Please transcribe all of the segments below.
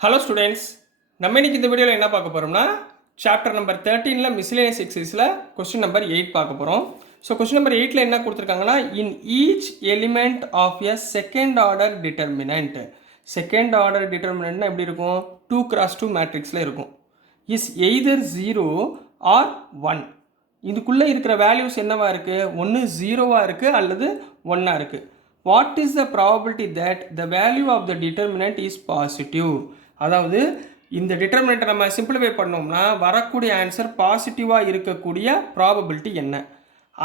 Hello students, நம்ம இன்னைக்கு இந்த வீடியோவில் என்ன பார்க்க போகிறோம்னா சாப்டர் நம்பர் 13ல் மிஸ்லேனியஸ் எக்ஸசைஸில் கொஸ்டின் நம்பர் 8 பார்க்க போகிறோம். ஸோ கொஸ்டின் நம்பர் 8ல் என்ன கொடுத்துருக்காங்கன்னா, in each element of a second order determinant. Second order டிட்டர்மினன்ட்னா எப்படி இருக்கும்? 2x2 மேட்ரிக்ஸில் இருக்கும். Is either 0 or 1. இதுக்குள்ளே இருக்கிற வேல்யூஸ் என்னவா இருக்குது? ஒன்று 0வாக இருக்குது அல்லது 1ஆக இருக்குது. What is the probability that the value of the determinant is positive? அதாவது இந்த டிட்டர்மினண்ட்டை நம்ம சிம்பிளிஃபை பண்ணோம்னா வரக்கூடிய ஆன்சர் பாசிட்டிவாக இருக்கக்கூடிய ப்ராபபிலிட்டி என்ன?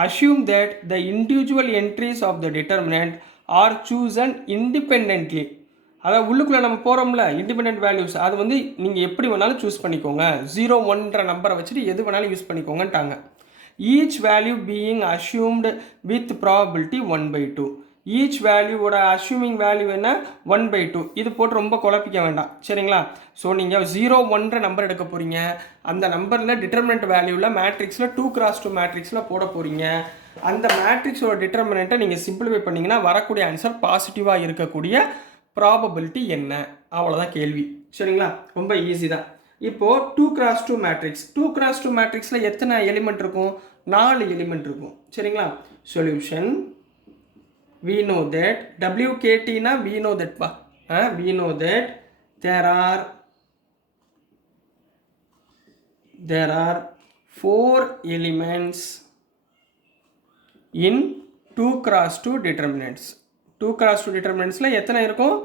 Assume that the individual entries of the determinant are chosen independently. அதாவது உள்ளுக்குள்ளே நம்ம போகிறோம்ல இண்டிபெண்ட் வேல்யூஸ், அது வந்து நீங்கள் எப்படி வேணாலும் சூஸ் பண்ணிக்கோங்க. 0, 1ன்ற நம்பரை வச்சுட்டு எது வேணாலும் யூஸ் பண்ணிக்கோங்கன்ட்டாங்க. Each value being assumed with probability 1/2. Each வேல்யூவோட அஷ்யூமிங் வேல்யூ என்ன? 1/2. இது போட்டு ரொம்ப குழப்பிக்க வேண்டாம், சரிங்களா? ஸோ நீங்கள் 0, 1ன்ற நம்பர் எடுக்க போகிறீங்க. அந்த நம்பரில் டிட்டர்மினன்ட் வேல்யூவில் மேட்ரிக்ஸில் 2x2 மேட்ரிக்ஸில் போட போகிறீங்க. அந்த மேட்ரிக்ஸோட டிட்டர்மினண்ட்டை நீங்கள் சிம்பிளிஃபை பண்ணிங்கன்னா வரக்கூடிய ஆன்சர் பாசிட்டிவாக இருக்கக்கூடிய ப்ராபபிலிட்டி என்ன? அவ்வளோதான் கேள்வி, சரிங்களா? ரொம்ப ஈஸி தான். இப்போது 2x2 மேட்ரிக்ஸ், 2x2 மேட்ரிக்ஸில் எத்தனை எலிமெண்ட் இருக்கும்? 4 எலிமெண்ட் இருக்கும், சரிங்களா? Solution, we know that WKT na we know that we know that there are 4 elements in 2x2 determinants. 2x2 determinantsல எத்தனை இருக்கும்?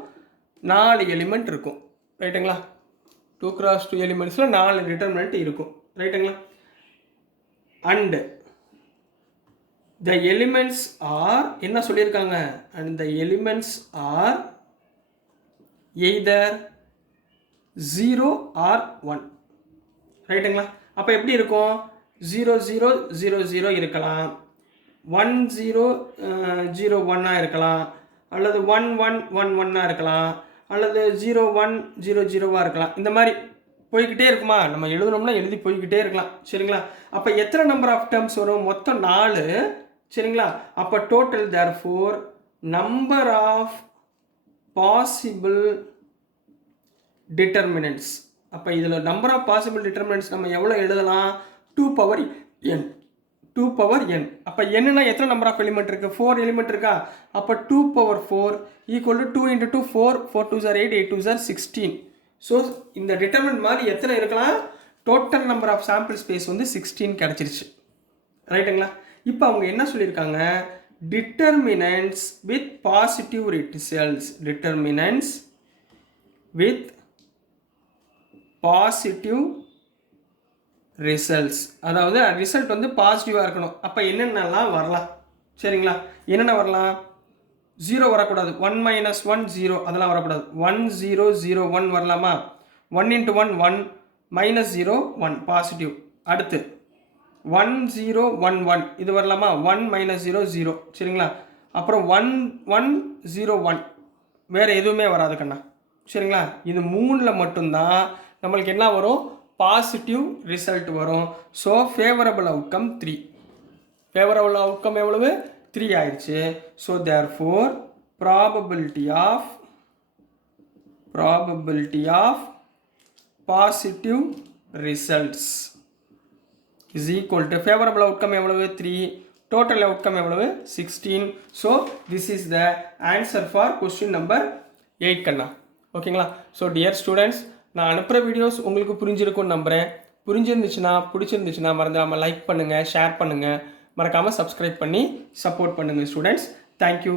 4 எலிமெண்ட் இருக்கும், ரைட்டுங்களா? 2x2 எலிமெண்ட்ஸில் 4 டிட்டர்மினன்ட் இருக்கும், ரைட்டுங்களா? அண்டு the elements are என்ன சொல்லியிருக்காங்க? and the elements are either 0 or 1, ரைட்டுங்களா? அப்போ எப்படி இருக்கும்? 0 0 0 0 இருக்கலாம், 1 0 0 1 இருக்கலாம், அல்லது 1 1 1 1 இருக்கலாம், அல்லது 0 1 0 0 இருக்கலாம். இந்த மாதிரி போய்கிட்டே இருக்குமா? நம்ம எழுதணும்னா எழுதி போய்கிட்டே இருக்கலாம், சரிங்களா? அப்போ எத்தனை நம்பர் ஆஃப் டேர்ம்ஸ் வரும்? மொத்தம் 4, சரிங்களா? அப்போ total therefore number of possible determinants. அப்போ இதில் நம்பர் ஆஃப் பாசிபிள் டிட்டர்மினன்ட்ஸ் நம்ம எவ்வளோ எழுதலாம்? 2n. 2n. அப்போ என்னன்னா எத்தனை நம்பர் ஆஃப் எலிமெண்ட் இருக்குது? 4 எலிமெண்ட் இருக்கா? அப்போ 2/4 equal to 2 × 2 4, 4 2s are 8, 8 2s are 16. So இந்த டிட்டர்மினன்ட் மாதிரி எத்தனை இருக்கலாம்? Total number of sample space வந்து 16 கிடச்சிருச்சு, ரைட்டுங்களா? இப்போ அவங்க என்ன சொல்லியிருக்காங்க? Determinants with positive results. Determinants with positive results, அதாவது ரிசல்ட் வந்து பாசிட்டிவாக இருக்கணும். அப்போ என்னென்னலாம் வரலாம், சரிங்களா? என்னென்ன வரலாம்? 0 வரக்கூடாது, 1 - 1 0 அதெல்லாம் வரக்கூடாது. 1 0 0 1 வரலாமா? 1 × 1 1, -0 1 பாசிட்டிவ். அடுத்து 1 0 1 1 இது வரலாமா? 1 -0 0, சரிங்களா? அப்புறம் 1 1 0 1 வேறு எதுவுமே வராது கண்ணா, சரிங்களா? இது 3ல் மட்டும்தான் நம்மளுக்கு என்ன வரும்? பாசிட்டிவ் ரிசல்ட் வரும். So favourable outcome 3. Favourable outcome எவ்வளவு? 3 ஆயிடுச்சு. So therefore probability of positive results is equal to favorable outcome எவ்வளவு? 3, total outcome எவ்வளவு? 16. so this is the answer for question number 8 கண்ணா, ஓகேங்களா? ஸோ டியர் ஸ்டூடெண்ட்ஸ், நான் அனுப்புகிற videos உங்களுக்கு புரிஞ்சிருக்கும்னு நம்புகிறேன். பிடிச்சிருந்துச்சுன்னா மறந்துடாமல் லைக் பண்ணுங்கள், ஷேர் பண்ணுங்கள், மறக்காமல் சப்ஸ்கிரைப் பண்ணி சப்போர்ட் பண்ணுங்கள் ஸ்டூடெண்ட்ஸ். தேங்க்யூ.